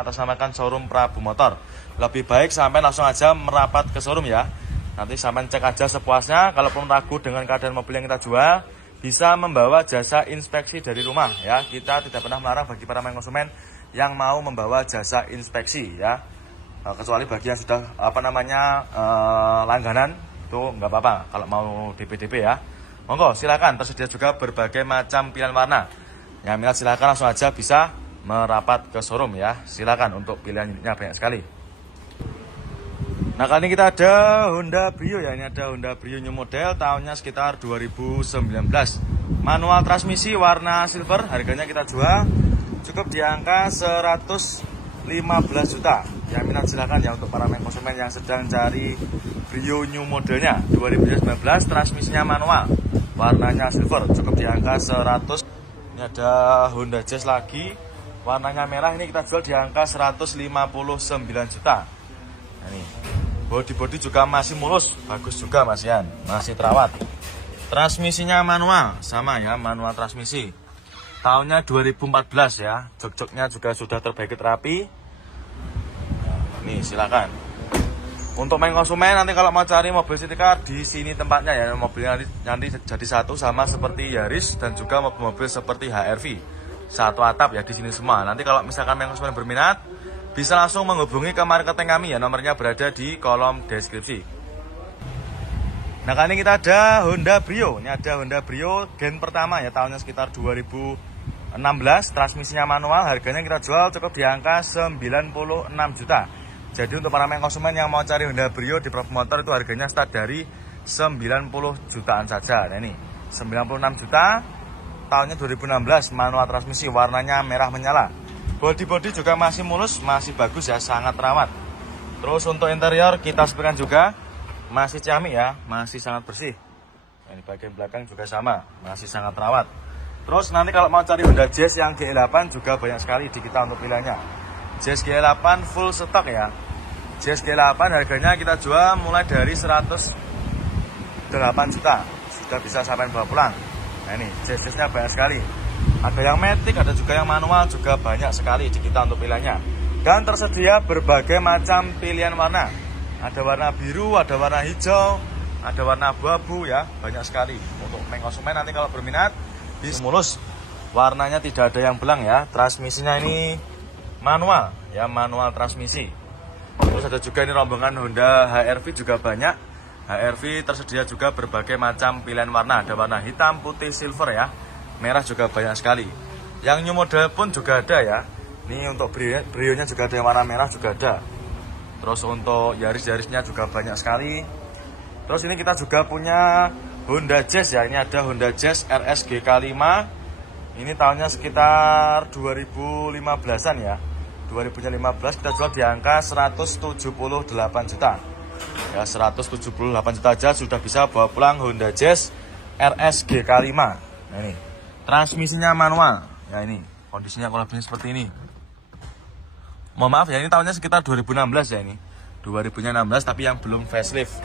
mengatasnamakan showroom Prabu Motor. Lebih baik sampai langsung aja merapat ke showroom ya. Nanti sampai cek aja sepuasnya. Kalaupun ragu dengan keadaan mobil yang kita jual, bisa membawa jasa inspeksi dari rumah ya. Kita tidak pernah melarang bagi para konsumen yang mau membawa jasa inspeksi ya. Kecuali bagi yang sudah langganan itu nggak apa-apa kalau mau DP ya. Monggo silakan, tersedia juga berbagai macam pilihan warna. Yang minat silakan langsung aja bisa merapat ke showroom ya. Silakan, untuk pilihan unitnya banyak sekali. Nah, kali ini kita ada Honda Brio ya. Ini ada Honda Brio new model, tahunnya sekitar 2019. Manual transmisi warna silver, harganya kita jual cukup di angka 115 juta. Yang minat silakan ya, untuk para konsumen yang sedang cari Brio new modelnya 2019, transmisinya manual, warnanya silver, cukup di angka 100. Ini ada Honda Jazz lagi, warnanya merah, ini kita jual di angka 159 juta. Nah, ini body juga masih mulus, bagus juga Mas Yan, masih terawat. Transmisinya manual, sama ya, manual transmisi. Tahunnya 2014 ya, jok-joknya juga sudah terbaik rapi. Nih silakan. Untuk konsumen nanti kalau mau cari mobil city car, di sini tempatnya ya. Mobilnya nanti jadi satu sama seperti Yaris dan juga mobil-mobil seperti HR-V. Satu atap ya, di sini semua. Nanti kalau misalkan konsumen berminat, bisa langsung menghubungi ke marketing kami ya. Nomornya berada di kolom deskripsi. Nah, kali ini kita ada Honda Brio. Ini ada Honda Brio gen pertama ya, tahunnya sekitar 2016, transmisinya manual, harganya kita jual cukup di angka 96 juta. Jadi untuk para konsumen yang mau cari Honda Brio di Prabu Motor, itu harganya start dari 90 jutaan saja. Nah, ini 96 juta, tahunnya 2016, manual transmisi, warnanya merah menyala. Body juga masih mulus, masih bagus ya, sangat terawat. Terus untuk interior kita sepikan juga masih ciamik ya, masih sangat bersih. Nah, ini bagian belakang juga sama, masih sangat terawat. Terus nanti kalau mau cari Honda Jazz yang GE8 juga banyak sekali di kita untuk pilihannya. Jazz GE8 full stok ya. Jazz GE8 harganya kita jual mulai dari 108 juta. Sudah bisa sampai bawa pulang. Nah, ini Jazz-nya banyak sekali. Ada yang matic, ada juga yang manual, juga banyak sekali di kita untuk pilihannya. Dan tersedia berbagai macam pilihan warna. Ada warna biru, ada warna hijau, ada warna abu-abu ya, banyak sekali. Untuk konsumen nanti kalau berminat, bisa mulus. Warnanya tidak ada yang belang ya. Transmisinya ini manual ya, manual transmisi. Terus ada juga ini rombongan Honda HR-V juga banyak. HR-V tersedia juga berbagai macam pilihan warna. Ada warna hitam, putih, silver ya. Merah juga banyak sekali. Yang new model pun juga ada ya. Ini untuk Brio-nya juga ada yang warna merah juga ada. Terus untuk Yaris-Yarisnya juga banyak sekali. Terus ini kita juga punya Honda Jazz ya. Ini ada Honda Jazz RS GK5. Ini tahunnya sekitar 2015-an ya. 2015 kita jual di angka 178 juta. Ya, 178 juta aja sudah bisa bawa pulang Honda Jazz RS GK5. Nah, ini transmisinya manual. Ya, ini kondisinya kalau begini seperti ini. Mohon maaf ya, ini tahunnya sekitar 2016 ya ini. 2016 tapi yang belum facelift.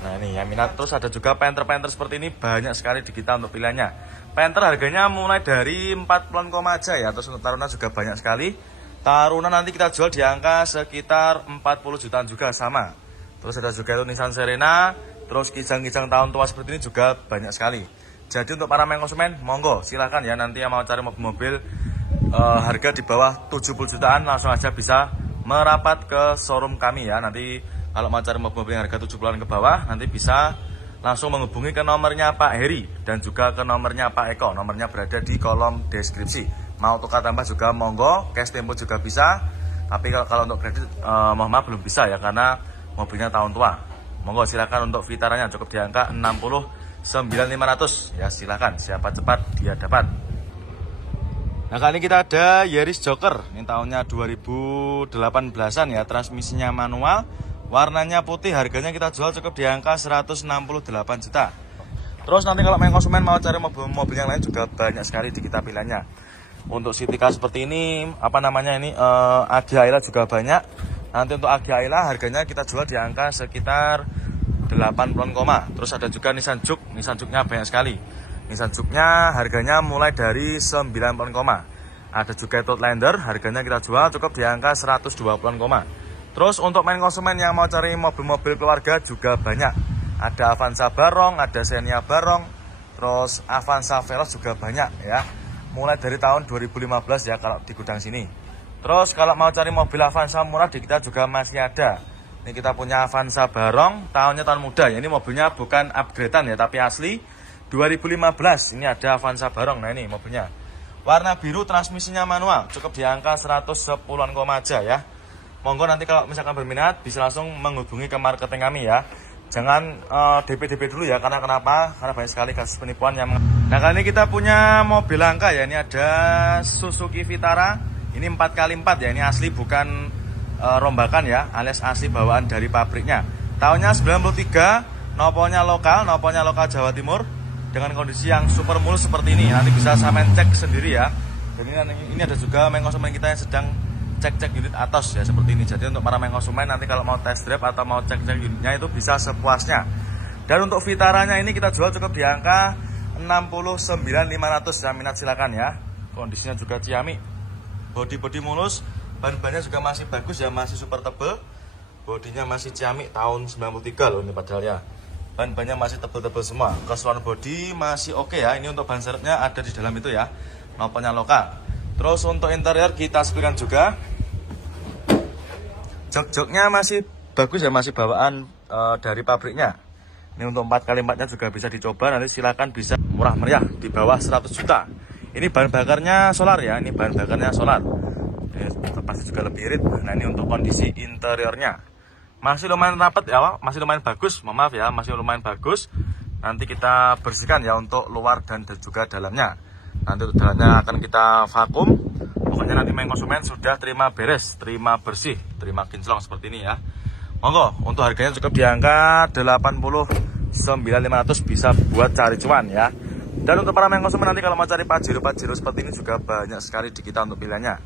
Nah, ini yang minat. Terus ada juga Panther seperti ini, banyak sekali di kita untuk pilihannya. Panther harganya mulai dari 40 aja ya. Terus untuk Taruna juga banyak sekali. Taruna nanti kita jual di angka sekitar 40 jutaan juga sama. Terus ada juga itu Nissan Serena. Terus kijang-kijang tahun tua seperti ini juga banyak sekali. Jadi untuk para konsumen, monggo silakan ya, nanti yang mau cari mobil harga di bawah 70 jutaan langsung aja bisa merapat ke showroom kami ya. Nanti kalau mau cari mobil yang harga 70-an ke bawah, nanti bisa langsung menghubungi ke nomornya Pak Heri dan juga ke nomornya Pak Eko. Nomornya berada di kolom deskripsi. Mau tukar tambah juga monggo, cash tempo juga bisa. Tapi kalau untuk kredit mohon maaf belum bisa ya, karena mobilnya tahun tua. Monggo silakan untuk Vitaranya cukup di angka 69.500 ya, silakan, siapa cepat dia dapat. Nah, kali ini kita ada Yaris Joker. Ini tahunnya 2018-an ya, transmisinya manual, warnanya putih, harganya kita jual cukup di angka 168 juta. Terus nanti kalau konsumen mau cari mobil yang lain juga banyak sekali di kita pilihannya. Untuk city car seperti ini, Agya Ayla juga banyak. Nanti untuk Agya Ayla harganya kita jual di angka sekitar 80 koma. Terus ada juga Nissan Juke. Nissan Juke-nya banyak sekali. Nissan Juke-nya harganya mulai dari 90 koma. Ada juga itu Outlander, harganya kita jual cukup di angka 120-an koma. Terus untuk main konsumen yang mau cari mobil-mobil keluarga juga banyak. Ada Avanza Barong, ada Xenia Barong, terus Avanza Veloz juga banyak ya. Mulai dari tahun 2015 ya kalau di gudang sini. Terus kalau mau cari mobil Avanza murah di kita juga masih ada. Ini kita punya Avanza Barong, tahunnya tahun muda ya. Ini mobilnya bukan upgradean ya, tapi asli 2015. Ini ada Avanza Barong. Nah ini mobilnya. Warna biru, transmisinya manual, cukup di angka 110-an koma aja ya. Monggo nanti kalau misalkan berminat bisa langsung menghubungi ke marketing kami ya. Jangan DP dulu ya, karena kenapa? Karena banyak sekali kasus penipuan yang... Nah kali ini kita punya mobil langka ya. Ini ada Suzuki Vitara. Ini 4x4 ya, ini asli bukan rombakan ya, alias asli bawaan dari pabriknya. Tahunnya 93, nopolnya lokal Jawa Timur. Dengan kondisi yang super mulus seperti ini, nanti bisa sampean cek sendiri ya. Dan ini ada juga main konsumen kita yang sedang cek unit atas ya seperti ini. Jadi untuk para main konsumen nanti kalau mau test drive atau mau cek unitnya itu bisa sepuasnya. Dan untuk Vitaranya ini kita jual cukup di angka 69.500 ya, minat silakan ya. Kondisinya juga ciamik, bodi mulus, ban-bannya juga masih bagus ya, masih super tebel. Bodinya masih ciamik tahun 93 loh ini padahal ya. Ban-bannya masih tebel-tebel semua. Keseluruhan bodi masih oke ya. Ini untuk ban serepnya ada di dalam itu ya. Nopolnya lokal. Terus untuk interior kita sepikan juga. Jok-joknya masih bagus ya, masih bawaan dari pabriknya. Ini untuk 4x4-nya juga bisa dicoba. Nanti silakan bisa murah meriah di bawah 100 juta. Ini bahan bakarnya solar ya. Ini bahan bakarnya solar. Pasti juga lebih irit. Nah ini untuk kondisi interiornya. Masih lumayan rapat ya, masih lumayan bagus, maaf ya, masih lumayan bagus. Nanti kita bersihkan ya untuk luar dan juga dalamnya. Nanti untuk dalamnya akan kita vakum. Pokoknya nanti main konsumen sudah terima beres, terima bersih, terima kinclong seperti ini ya. Monggo, untuk harganya cukup di angka 89.500 bisa buat cari cuan ya. Dan untuk para main konsumen nanti kalau mau cari Pajero seperti ini juga banyak sekali di kita untuk pilihannya.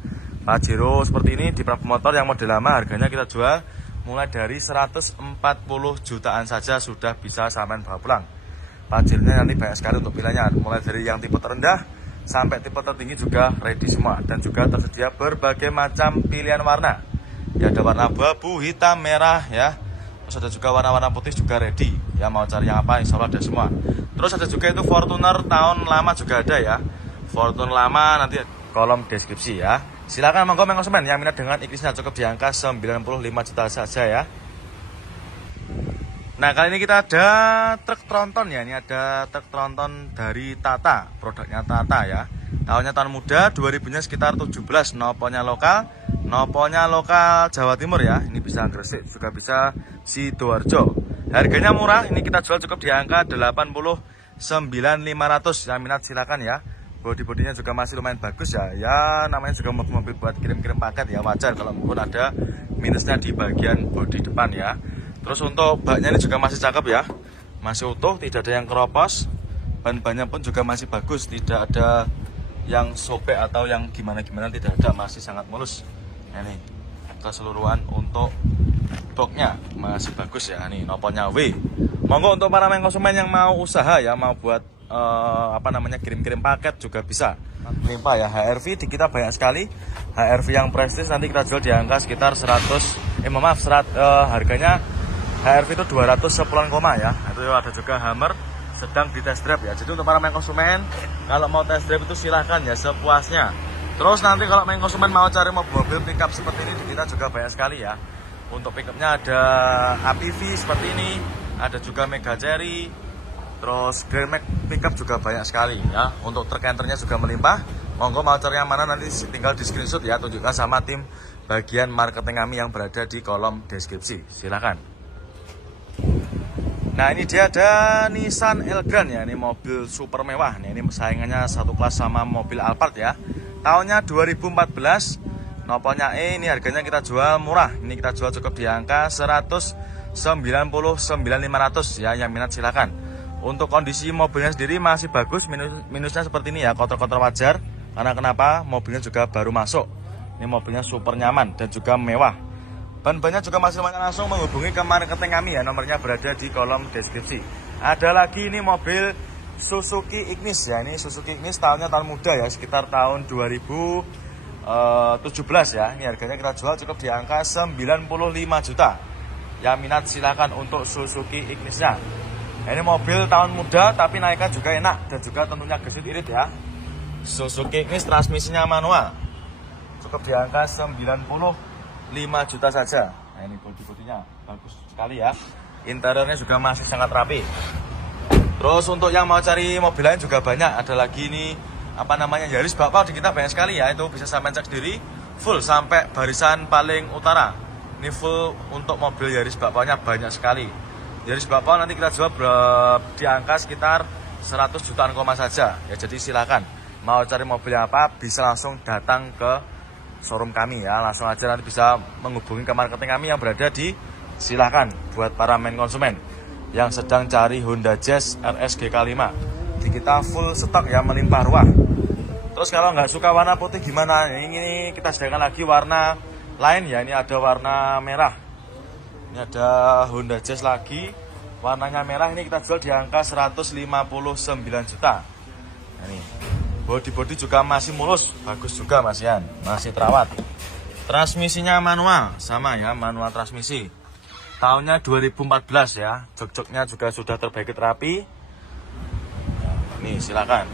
Pajero seperti ini di Prabu Motor yang model lama harganya kita jual mulai dari 140 jutaan saja sudah bisa sampean bawa pulang. Pajernya nanti banyak sekali untuk pilihannya, mulai dari yang tipe terendah sampai tipe tertinggi juga ready semua. Dan juga tersedia berbagai macam pilihan warna. Ya ada warna abu-abu, hitam, merah ya. Terus ada juga warna-warna putih juga ready. Ya mau cari yang apa insya Allah ada semua. Terus ada juga itu Fortuner tahun lama juga ada ya. Fortuner lama nanti kolom deskripsi ya. Silakan monggo main konsumen yang minat dengan ikrisnya cukup di angka 95 juta saja ya. Nah kali ini kita ada truk tronton ya. Ini ada truk tronton dari Tata, produknya Tata ya. Tahunnya tahun muda, 2000-nya sekitar 17. Nopolnya lokal Jawa Timur ya. Ini bisa Gresik, juga bisa Sidoarjo. Harganya murah, ini kita jual cukup di angka 89.500. Yang minat silakan ya. Bodi-bodinya juga masih lumayan bagus ya. Ya namanya juga mobil buat kirim-kirim paket ya, wajar kalau mungkin ada minusnya di bagian bodi depan ya. Terus untuk baknya ini juga masih cakep ya, masih utuh, tidak ada yang keropos. Ban-bannya pun juga masih bagus, tidak ada yang sobek atau yang gimana-gimana, tidak ada, masih sangat mulus. Nah, ini keseluruhan untuk boxnya masih bagus ya. Nih nopolnya W. Monggo untuk para main konsumen yang mau usaha ya, mau buat kirim-kirim paket juga bisa. Limpah ya, HRV di kita banyak sekali. HRV yang prestis nanti kita jual di angka sekitar harganya HRV itu 210-an koma ya. Itu ada juga Hammer sedang di test drive ya. Jadi untuk para main konsumen kalau mau test drive itu silahkan ya sepuasnya. Terus nanti kalau main konsumen mau cari mobil pickup seperti ini di kita juga banyak sekali ya. Untuk pickupnya ada APV seperti ini, ada juga Mega Cherry. Terus Grand Max pickup juga banyak sekali ya. Untuk truk enternya juga melimpah. Monggo mau cari yang mana nanti tinggal di screenshot ya, tunjukkan sama tim bagian marketing kami yang berada di kolom deskripsi. Silakan. Nah ini dia ada Nissan Elgrand ya. Ini mobil super mewah. Ini saingannya satu kelas sama mobil Alphard ya. Tahunnya 2014. Nopolnya E. Ini harganya kita jual murah. Ini kita jual cukup di angka 199.500 ya. Yang minat silakan. Untuk kondisi mobilnya sendiri masih bagus, minusnya seperti ini ya, kotor-kotor wajar. Karena kenapa? Mobilnya juga baru masuk. Ini mobilnya super nyaman dan juga mewah. Ban-bannya juga masih lumayan, langsung menghubungi ke marketing kami ya, nomornya berada di kolom deskripsi. Ada lagi ini mobil Suzuki Ignis ya. Ini Suzuki Ignis tahunnya tahun muda ya, sekitar tahun 2017 ya. Ini harganya kita jual cukup di angka 95 juta. Yang minat silakan untuk Suzuki Ignisnya. Ini mobil tahun muda tapi naiknya juga enak dan juga tentunya gesit irit ya. Suzuki Ignis transmisinya manual. Cukup di angka 95 juta saja. Nah ini bodi-bodinya bagus sekali ya. Interiornya juga masih sangat rapi. Terus untuk yang mau cari mobil lain juga banyak. Ada lagi ini Yaris bakpao di kita banyak sekali ya. Itu bisa sampai cek sendiri. Full sampai barisan paling utara. Ini full untuk mobil Yaris bakpaonya banyak sekali. Yaris bakpao nanti kita jual di angka sekitar 100 jutaan koma saja. Ya jadi silakan mau cari mobil yang apa bisa langsung datang ke showroom kami ya. Langsung aja nanti bisa menghubungi ke marketing kami yang berada di silakan buat para main konsumen yang sedang cari Honda Jazz RS GK5. Di kita full stok ya, melimpah ruah. Terus kalau nggak suka warna putih gimana? Ini kita sediakan lagi warna lain ya. Ini ada warna merah. Ini ada Honda Jazz lagi. Warnanya merah, ini kita jual di angka 159 juta. Nah, ini bodi-bodi juga masih mulus, bagus juga Mas Yan, masih terawat. Transmisinya manual, sama ya, manual transmisi. Tahunnya 2014 ya. Jok-joknya juga sudah terbaik rapi. Nih silakan.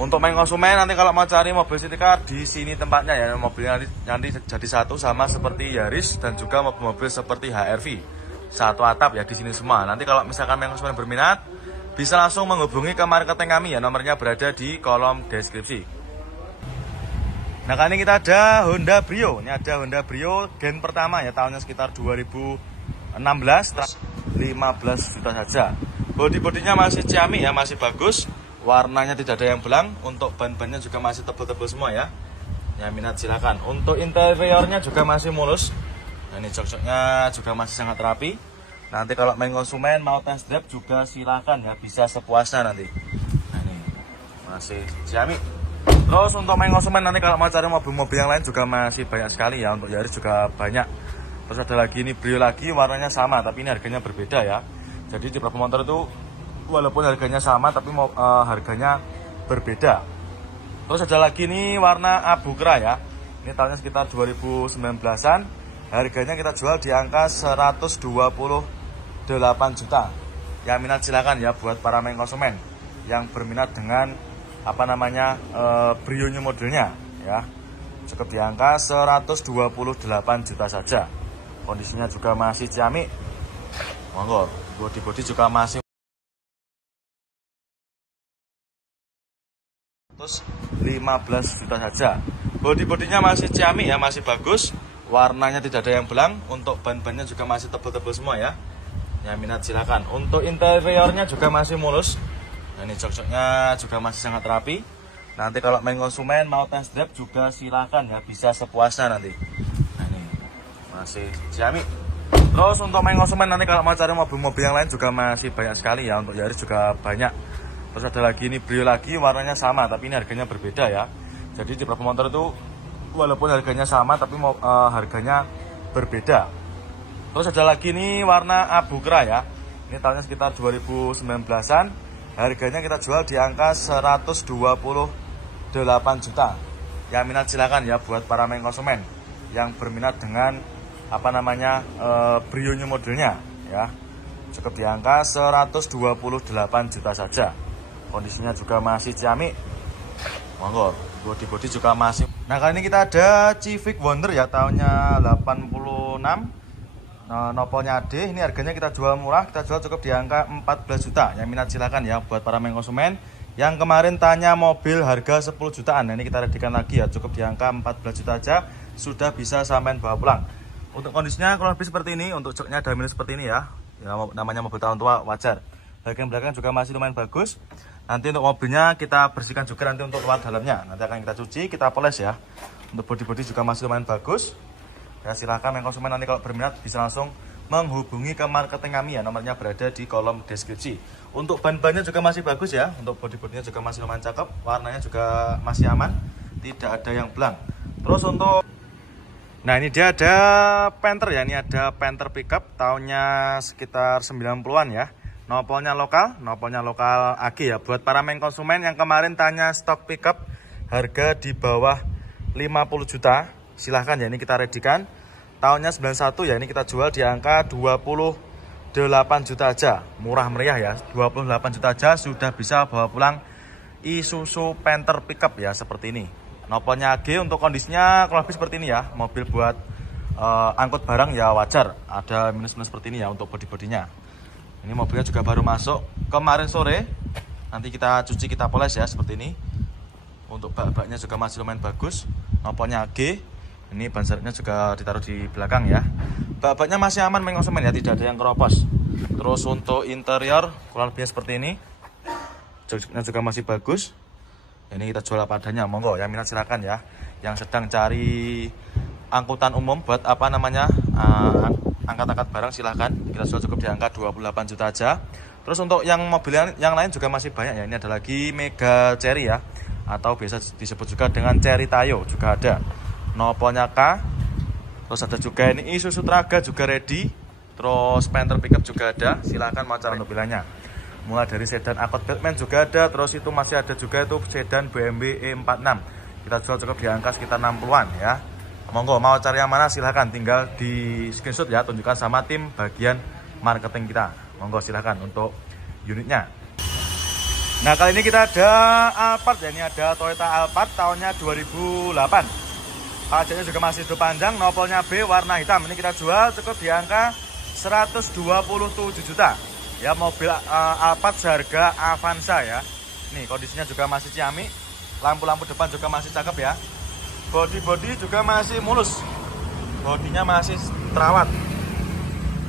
Untuk main konsumen nanti kalau mau cari mobil city car di sini tempatnya ya. Mobilnya nanti jadi satu sama seperti Yaris dan juga mobil-mobil seperti HR-V. Satu atap ya di sini semua. Nanti kalau misalkan main konsumen berminat bisa langsung menghubungi ke marketing kami ya. Nomornya berada di kolom deskripsi. Nah kali ini kita ada Honda Brio. Ini ada Honda Brio gen pertama ya, tahunnya sekitar 2016, 15 juta saja. Bodi-bodinya masih ciami ya, masih bagus. Warnanya tidak ada yang belang. Untuk ban-bannya juga masih tebal-tebal semua ya. Yang minat silakan. Untuk interiornya juga masih mulus. Nah, ini jok-joknya juga masih sangat rapi. Nanti kalau main konsumen mau test drive juga silakan ya, bisa sepuasnya nanti. Nah ini masih ciami. Terus untuk main konsumen nanti kalau mau cari mobil-mobil yang lain juga masih banyak sekali ya. Untuk Yaris juga banyak. Terus ada lagi ini Brio lagi, warnanya sama tapi ini harganya berbeda ya. Jadi di beberapa motor itu walaupun harganya sama tapi harganya berbeda. Terus ada lagi nih warna abu kera ya. Ini tahunnya sekitar 2019-an. Harganya kita jual di angka 128 juta. Yang minat silakan ya buat para main konsumen yang berminat dengan Brio new modelnya ya. Cukup di angka 128 juta saja. Kondisinya juga masih ciamik. Monggo, bodi-bodi juga masih. Terus 15 juta saja. Bodi-bodinya masih ciamik ya, masih bagus. Warnanya tidak ada yang belang. Untuk ban-bannya juga masih tebal-tebal semua ya. Yang minat silakan. Untuk interiornya juga masih mulus. Nah, ini jok-joknya juga masih sangat rapi. Nanti kalau main konsumen mau test drive juga silakan ya, bisa sepuasnya nanti. Nah ini masih ciamik. Terus untuk main konsumen nanti kalau mau cari mobil-mobil yang lain juga masih banyak sekali ya. Untuk Yaris juga banyak. Terus ada lagi ini Brio lagi, warnanya sama tapi ini harganya berbeda ya. Jadi di beberapa motor itu walaupun harganya sama tapi harganya berbeda. Terus ada lagi ini warna abu kera ya. Ini tahunnya sekitar 2019-an. Harganya kita jual di angka 128 juta. Yang minat silakan ya buat para main konsumen yang berminat dengan Brio new modelnya ya. Cukup di angka 128 juta saja. Kondisinya juga masih ciamik. Monggo, bodi-bodi juga masih. Nah, kali ini kita ada Civic Wonder ya, tahunnya 86. Nah, nopolnya AD, ini harganya kita jual murah, kita jual cukup di angka 14 juta. Yang minat silakan ya buat para main konsumen yang kemarin tanya mobil harga 10 jutaan. Nah, ini kita readikan lagi ya, cukup di angka 14 juta aja sudah bisa sampai bawa pulang. Untuk kondisinya kurang lebih seperti ini, untuk joknya ada minus seperti ini ya. Ya, namanya mobil tahun tua wajar. Bagian belakang juga masih lumayan bagus. Nanti untuk mobilnya kita bersihkan juga nanti untuk luar dalamnya. Nanti akan kita cuci, kita poles ya. Untuk bodi-bodi juga masih lumayan bagus. Ya silahkan yang konsumen nanti kalau berminat bisa langsung menghubungi ke marketing kami ya. Nomornya berada di kolom deskripsi. Untuk ban-bannya juga masih bagus ya. Untuk bodi-bodinya juga masih lumayan cakep. Warnanya juga masih aman. Tidak ada yang belang. Terus untuk nah ini dia ada Panther ya. Ini ada Panther pickup tahunnya sekitar 90-an ya. Nopolnya lokal AG ya. Buat para main konsumen yang kemarin tanya stok pickup harga di bawah 50 juta, silahkan ya, ini kita redikan. Tahunnya 91 ya, ini kita jual di angka 28 juta aja. Murah meriah ya, 28 juta aja sudah bisa bawa pulang Isuzu Panther pickup ya, seperti ini. Nopolnya AG, untuk kondisinya kurang lebih seperti ini ya. Mobil buat angkut barang ya wajar, ada minus-minus seperti ini ya untuk bodi-bodinya. Ini mobilnya juga baru masuk kemarin sore, nanti kita cuci, kita poles ya, seperti ini. Untuk bak-baknya juga masih lumayan bagus. Nopolnya AG, ini ban serepnya juga ditaruh di belakang ya. Bak-baknya masih aman main konsumen ya, tidak ada yang keropos. Terus untuk interior kurang lebihnya seperti ini. Joknya juga masih bagus. Ini kita jual apa adanya, monggo yang minat silakan ya. Yang sedang cari angkutan umum buat apa namanya, angkat-angkat barang, silahkan. Kita jual cukup di angka 28 juta aja. Terus untuk yang mobil yang lain juga masih banyak ya. Ini ada lagi Mega Cherry ya, atau biasa disebut juga dengan Cherry Tayo juga ada. Nopolnya K. Terus ada juga ini Isuzu Traga juga ready. Terus Panther pickup juga ada. Silahkan mau cari mobilannya. Mulai dari sedan Accord Batman juga ada. Terus itu masih ada juga itu sedan BMW E46. Kita jual cukup di angka sekitar 60-an ya. Monggo mau cari yang mana silahkan, tinggal di screenshot ya, tunjukkan sama tim bagian marketing kita. Monggo silahkan untuk unitnya. Nah, kali ini kita ada Alphard ya, ini ada Toyota Alphard tahunnya 2008. Pajaknya juga masih hidup panjang, nopolnya B warna hitam. Ini kita jual cukup di angka 127 juta. Ya, mobil Alphard seharga Avanza ya. Nih kondisinya juga masih ciamik, lampu-lampu depan juga masih cakep ya. Bodi juga masih mulus, bodinya masih terawat.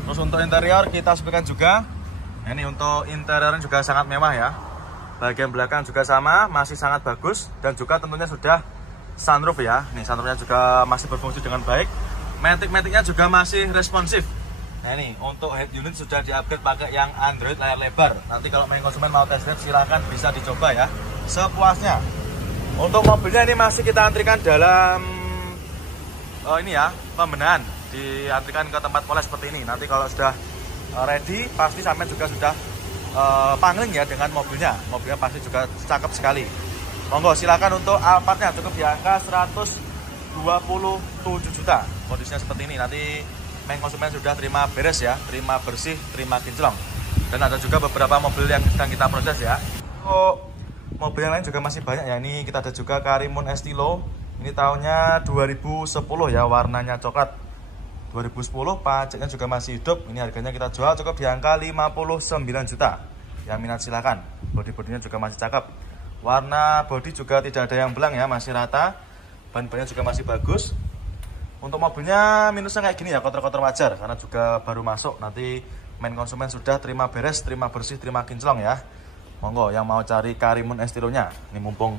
Terus untuk interior kita sebutkan juga. Ini untuk interiornya juga sangat mewah ya. Bagian belakang juga sama, masih sangat bagus. Dan juga tentunya sudah sunroof ya. Nih sunroofnya juga masih berfungsi dengan baik. Matic-maticnya juga masih responsif. Nah ini untuk head unit sudah di-upgrade pakai yang Android layar lebar. Nanti kalau main konsumen mau test drive silahkan bisa dicoba ya, sepuasnya. Untuk mobilnya ini masih kita antrikan dalam ini ya, pembenahan. Diantrikan ke tempat poles seperti ini. Nanti kalau sudah ready pasti sampai juga sudah pangling ya dengan mobilnya. Mobilnya pasti juga cakep sekali. Monggo silakan untuk Alphardnya cukup di angka 127 juta. Kondisinya seperti ini. Nanti main konsumen sudah terima beres ya, terima bersih, terima kinclong. Dan ada juga beberapa mobil yang sedang kita proses ya. Oh, mobil yang lain juga masih banyak ya. Ini kita ada juga Karimun Estilo. Ini tahunnya 2010 ya, warnanya coklat. 2010, pajaknya juga masih hidup. Ini harganya kita jual cukup di angka 59 juta. Yang minat silakan. Bodi-bodinya juga masih cakep. Warna bodi juga tidak ada yang belang ya, masih rata. Ban-bannya juga masih bagus. Untuk mobilnya minusnya kayak gini ya, kotor-kotor wajar karena juga baru masuk. Nanti main konsumen sudah terima beres, terima bersih, terima kinclong ya. Monggo yang mau cari Karimun Estilonya. Ini mumpung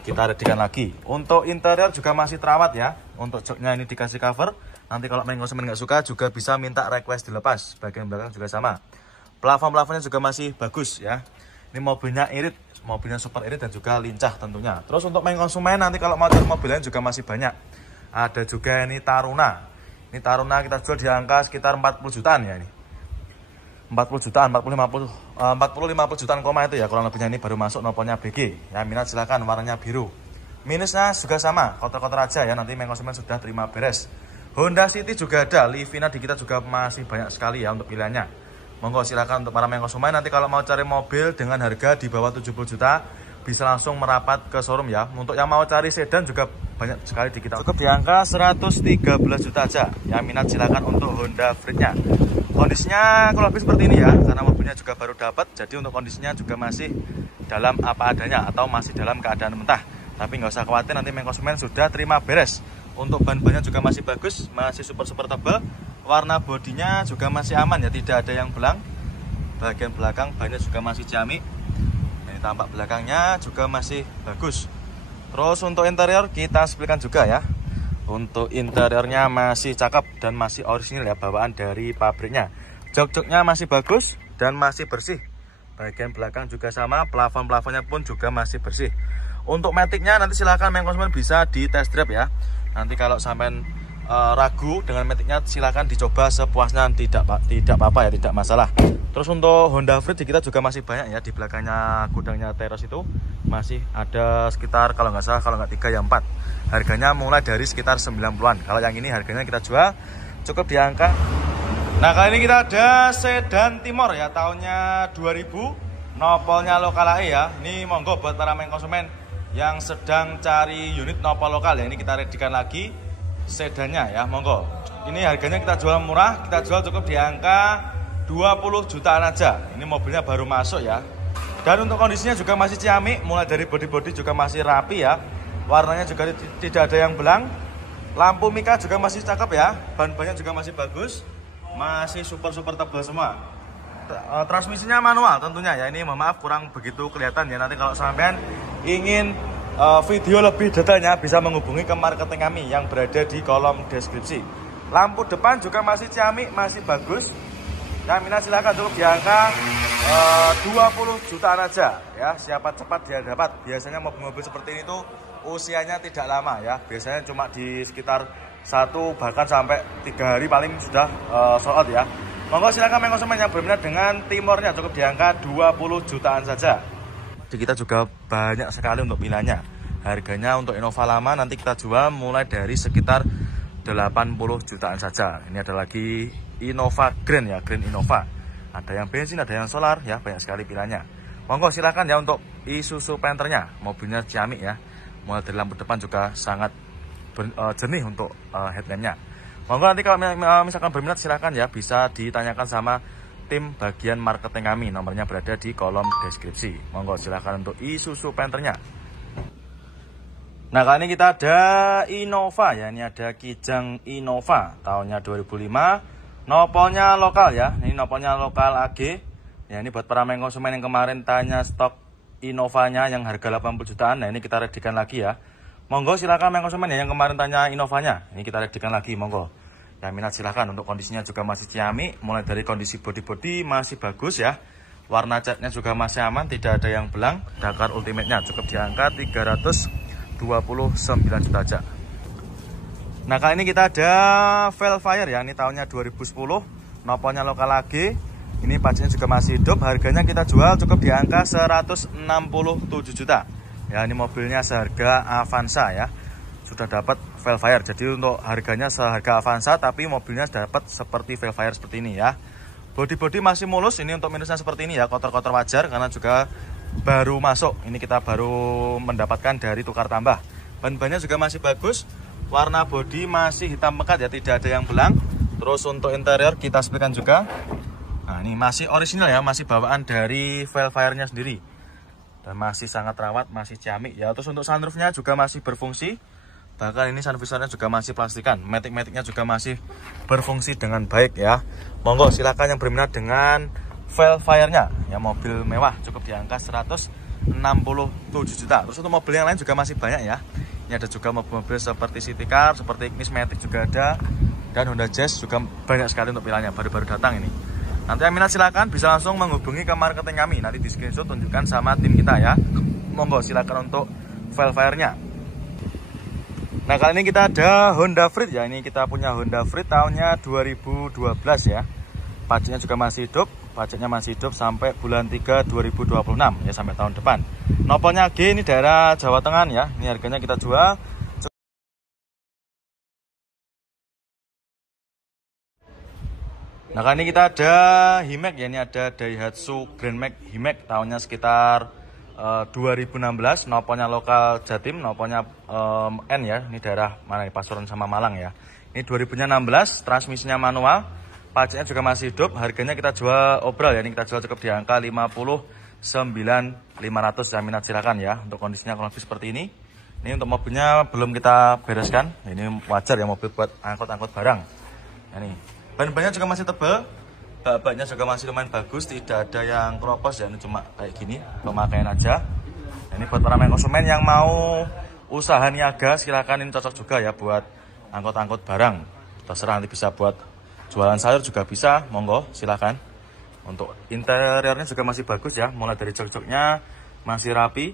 kita redikan lagi. Untuk interior juga masih terawat ya. Untuk joknya ini dikasih cover. Nanti kalau main konsumen nggak suka juga bisa minta request dilepas. Bagian belakang juga sama. Plafon-plafonnya juga masih bagus ya. Ini mobilnya irit, mobilnya super irit dan juga lincah tentunya. Terus untuk main konsumen nanti kalau mau cari mobil lain juga masih banyak. Ada juga ini Taruna. Ini Taruna kita jual di angka sekitar 40 jutaan ya ini. 40 jutaan, 40-50 jutaan koma itu ya kurang lebihnya. Ini baru masuk, nopolnya BG. Ya minat silakan, warnanya biru. Minusnya juga sama, kotor-kotor aja ya. Nanti main konsumen sudah terima beres. Honda City juga ada, Livina di kita juga masih banyak sekali ya untuk pilihannya. Monggo silakan untuk para main konsumen. Nanti kalau mau cari mobil dengan harga di bawah 70 juta bisa langsung merapat ke showroom ya. Untuk yang mau cari sedan juga banyak sekali di kita. Cukup di angka 113 juta aja. Yang minat silakan untuk Honda Freed-nya. Kondisinya kurang lebih seperti ini ya, karena mobilnya juga baru dapat. Jadi untuk kondisinya juga masih dalam apa adanya atau masih dalam keadaan mentah. Tapi nggak usah khawatir, nanti main konsumen sudah terima beres. Untuk ban-bannya juga masih bagus, masih super tebal. Warna bodinya juga masih aman ya, tidak ada yang belang. Bagian belakang bannya juga masih ciamik. Ini tampak belakangnya juga masih bagus. Terus untuk interior kita sebutkan juga ya. Untuk interiornya masih cakep dan masih orisinil ya, bawaan dari pabriknya. Jok-joknya masih bagus dan masih bersih. Bagian belakang juga sama, plafon-plafonnya pun juga masih bersih. Untuk maticnya nanti silahkan main konsumen bisa di test drive ya. Nanti kalau sampai ragu dengan metiknya, silakan dicoba sepuasnya, tidak apa-apa ya, tidak masalah. Terus untuk Honda Freed kita juga masih banyak ya, di belakangnya gudangnya Teros itu masih ada sekitar, kalau nggak salah, kalau nggak 3 ya 4. Harganya mulai dari sekitar 90-an. Kalau yang ini harganya kita jual cukup di angka. Nah, kali ini kita ada sedan Timor ya, tahunnya 2000, nopolnya lokal AE ya. Ini monggo buat para main konsumen yang sedang cari unit nopol lokal ya, ini kita readykan lagi sedannya ya, monggo. Ini harganya kita jual murah, kita jual cukup di angka 20 jutaan aja. Ini mobilnya baru masuk ya. Dan untuk kondisinya juga masih ciamik, mulai dari bodi-bodi juga masih rapi ya. Warnanya juga tidak ada yang belang. Lampu mika juga masih cakep ya. Ban-bannya juga masih bagus. Masih super tebal semua. Transmisinya manual tentunya ya. Ini mohon maaf kurang begitu kelihatan ya. Nanti kalau sampean ingin video lebih detailnya bisa menghubungi ke marketing kami yang berada di kolom deskripsi. Lampu depan juga masih ciamik, masih bagus. Yang minat silahkan, cukup di angka 20 jutaan aja ya. Siapa cepat dia dapat. Biasanya mobil-mobil seperti ini tuh usianya tidak lama ya. Biasanya cuma di sekitar 1 bahkan sampai 3 hari paling sudah sold out ya. Monggo silakan main konsumen yang berminat dengan Timornya, cukup di angka 20 jutaan saja. Kita juga banyak sekali untuk pilihannya. Harganya untuk Innova lama nanti kita jual mulai dari sekitar 80 jutaan saja. Ini ada lagi Innova Grand ya, Grand Innova. Ada yang bensin, ada yang solar ya, banyak sekali pilihannya. Monggo silakan ya untuk Isuzu Panthernya. Mobilnya ciamik ya. Mulai dari lampu depan juga sangat jernih untuk headlampnya. Monggo nanti kalau misalkan berminat silakan ya, bisa ditanyakan sama tim bagian marketing kami, nomornya berada di kolom deskripsi. Monggo silahkan untuk Isuzu Panthernya. Nah, kali ini kita ada Innova ya, ini ada Kijang Innova tahunnya 2005, nopolnya lokal ya, ini nopolnya lokal AG ya. Ini buat para main konsumen yang kemarin tanya stok Innovanya yang harga 80 jutaan. Nah, ini kita readykan lagi ya. Monggo silahkan main konsumen ya yang kemarin tanya Innovanya, ini kita readykan lagi, monggo. Yang minat silahkan. Untuk kondisinya juga masih ciamik, mulai dari kondisi bodi-bodi masih bagus ya. Warna catnya juga masih aman, tidak ada yang belang. Dakar Ultimate-nya cukup di angka 329 juta aja. Nah, kali ini kita ada Velfire ya, ini tahunnya 2010, nopolnya lokal lagi. Ini pajaknya juga masih hidup, harganya kita jual cukup di angka 167 juta. Ya, ini mobilnya seharga Avanza ya. Sudah dapat Velfire, jadi untuk harganya seharga Avanza tapi mobilnya dapat seperti Velfire seperti ini ya. Bodi-bodi masih mulus, ini untuk minusnya seperti ini ya, kotor-kotor wajar karena juga baru masuk. Ini kita baru mendapatkan dari tukar tambah. Ban-bannya juga masih bagus, warna bodi masih hitam pekat ya, tidak ada yang belang. Terus untuk interior kita sepikan juga. Nah, ini masih orisinal ya, masih bawaan dari Velfire-nya sendiri. Dan masih sangat rawat, masih ciamik ya. Terus untuk sunroofnya juga masih berfungsi. Bahkan ini sun visornya juga masih plastikan. Matic-maticnya juga masih berfungsi dengan baik ya. Monggo silakan yang berminat dengan Velfire-nya ya, mobil mewah cukup di angka 167 juta. Terus untuk mobil yang lain juga masih banyak ya. Ini ada juga mobil-mobil seperti City Car, seperti Ignis Matic juga ada. Dan Honda Jazz juga banyak sekali untuk pilihannya, baru-baru datang ini. Nanti yang minat silakan bisa langsung menghubungi ke marketing kami. Nanti di screenshot tunjukkan sama tim kita ya. Monggo silakan untuk Velfire-nya. Nah, kali ini kita ada Honda Freed ya. Ini kita punya Honda Freed tahunnya 2012 ya. Pajaknya juga masih hidup. Pajaknya masih hidup sampai bulan 3 2026 ya, sampai tahun depan. Nopolnya G, ini daerah Jawa Tengah ya. Ini harganya kita jual. Nah, kali ini kita ada Himax ya. Ini ada Daihatsu Grand Max Himax tahunnya sekitar 2016, nopolnya lokal Jatim, nopolnya N ya. Ini daerah mana nih, Pasuruan sama Malang ya. Ini 2016, transmisinya manual, pajaknya juga masih hidup. Harganya kita jual obral ya, ini kita jual cukup di angka 59.500. Yang minat silakan ya. Untuk kondisinya kurang lebih seperti ini. Ini untuk mobilnya belum kita bereskan. Ini wajar ya, mobil buat angkut-angkut barang. Ini ban-bannya juga masih tebal. Bak-baknya juga masih lumayan bagus, tidak ada yang keropos ya, ini cuma kayak gini, pemakaian aja. Ini buat para main konsumen yang mau usaha niaga, silakan, ini cocok juga ya buat angkut-angkut barang. Terserah, nanti bisa buat jualan sayur juga bisa, monggo silakan. Untuk interiornya juga masih bagus ya, mulai dari jok-joknya masih rapi,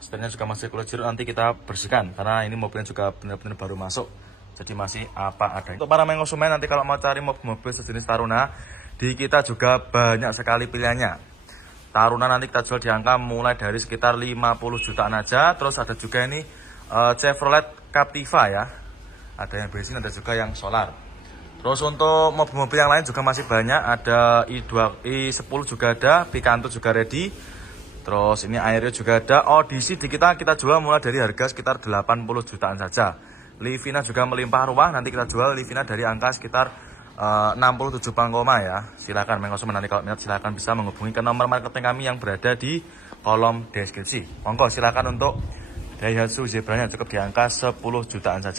setirnya juga masih kulit jeruk, nanti kita bersihkan karena ini mobilnya juga benar-benar baru masuk. Jadi masih apa adanya. Untuk para konsumen nanti kalau mau cari mobil sejenis Taruna, di kita juga banyak sekali pilihannya. Taruna nanti kita jual di angka mulai dari sekitar 50 jutaan aja. Terus ada juga ini Chevrolet Captiva ya. Ada yang bensin, ada juga yang solar. Terus untuk mobil-mobil yang lain juga masih banyak. Ada i10 juga ada, Picanto juga ready. Terus ini Aero juga ada. Odyssey di kita jual mulai dari harga sekitar 80 jutaan saja. Livina juga melimpah ruah, nanti kita jual Livina dari angka sekitar 67 Pangkoma ya. Silakan konsumen, nanti kalau minat silakan bisa menghubungi ke nomor marketing kami yang berada di kolom deskripsi. Monggo silakan untuk Daihatsu Zebranya cukup di angka 10 jutaan saja.